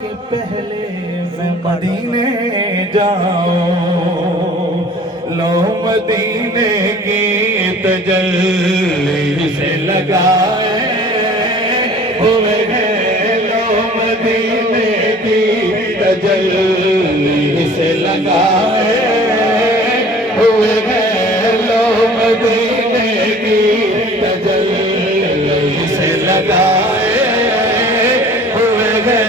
کہ پہلے میں مدینے جاؤں، لو مدینے کی تجلی سے لگائے ہوئے ہیں، لو مدینے کی تجلی سے لگائے ہوئے ہیں، لو مدینے کی تجلی سے لگائے ہوئے ہیں،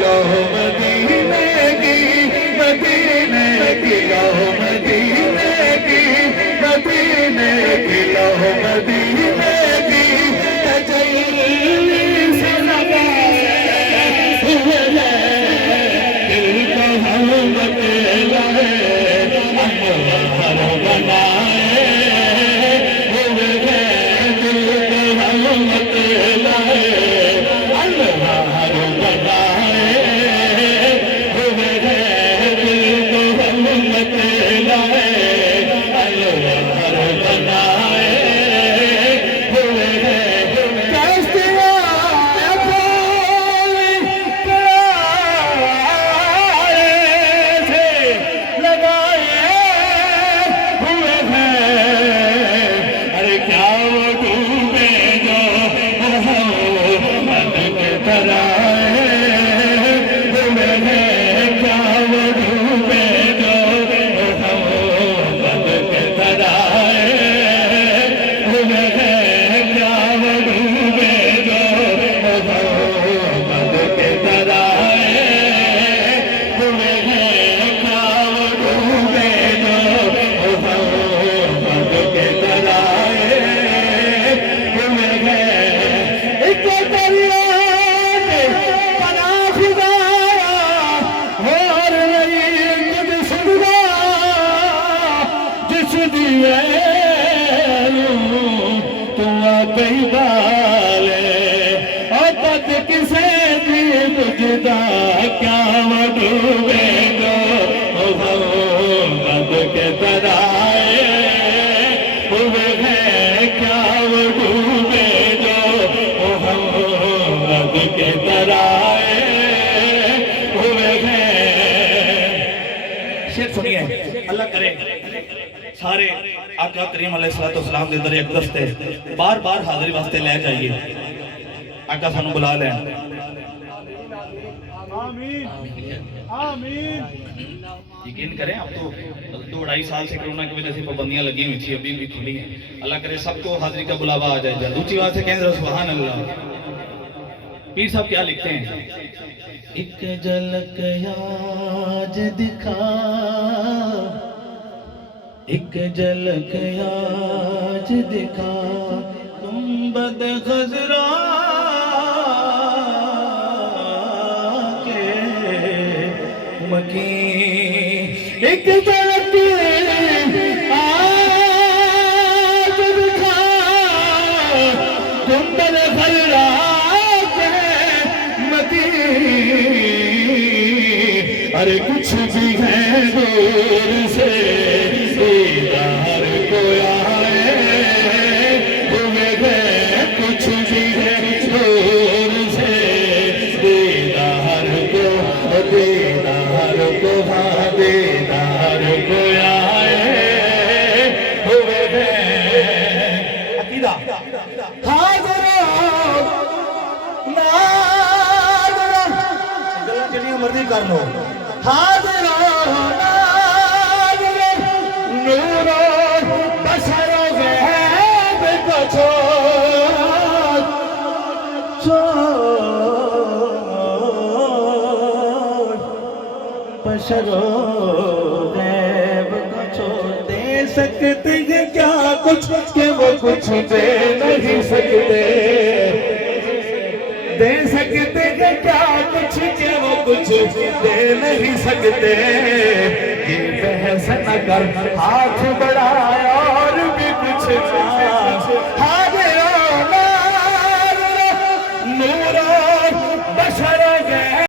لو مدینے کی مدینے کی لو مدینے کی مدینے کی لو مدینے کی تجلی سے لگائے ہوئے ہیں، دل کو ہم اکیلا ہے انوار بنائے ہوئے ہیں، دل کو ہم اکیلا ہے انوار بنائے ہوئے ہیں، دل کو ہم اکیلا ہے انوار بنائے ہوئے ہیں، کشتیاں پھول پیارے سے لگائے ہوئے ہیں، ارے کیا وہ ڈوبے جو محمد کے ترائے ہوئے ہیں، کیا وہ ڈوبے جو محمد کے ترائے ہوئے ہیں، کیا وہ ڈوبے جو محمد کے ترائے ہوئے ہیں، کیا وہ ڈوبے جو محمد کے ترائے ہوئے ہیں، ایک دریا میں پناہ خدایا اور نہیں کچھ سنگا جس دیے تو کئی بالے اور پت کسے دی بجدا، کیا وہ ڈوبے جو محمد کے ترائے ہوئے ہیں، کیا وہ ڈوبے جو محمد کے ترائے ہوئے ہیں۔ شیر سنیے، اللہ کرے سارے آقا کریم علیہ السلام دے در اقدس تے بار بار حاضری واسطے لے جائیے، آقا سانو بلا لیں۔ آمین آمین۔ یقین کریں، اب تو 2-2.5 سال سے کرونا کی وجہ سے پابندیاں لگی ہوئی تھی، ابھی بھی کھلی ہیں، اللہ کرے سب کو حاضری کا بلاوا آ جائے جلد۔ اونچی آواز سے کہیں ذرا سبحان اللہ۔ پیر صاحب کیا لکھتے ہیں؟ ایک جھلک آج دکھا، ایک جھلک آج دکھا تم بد خزرا کے مکین، ایک جھلک آج دکھا تم بد خزرا کے مکین، ارے کچھ بھی ہے دور سے دیدار کو آئے ہوئے ہیں، کچھ بھی ہے دور سے دیدار کو ہاں دیدار کو آئے ہوئے ہیں۔ عقیدہ حاضر ناظر گلہ جنہیں مرضی کر لو، حاضر ناظر نور بشر غیب کو چھوڑ بشر غیب کو چھوڑ، دے سکتے ہیں کیا کچھ کہ وہ کچھ دے نہیں سکتے، دے سکتے ہیں کیا کچھ کہ وہ کچھ دے نہیں سکتے، یہ بحث نہ کر ہاتھ بڑھایا اور بھی کچھ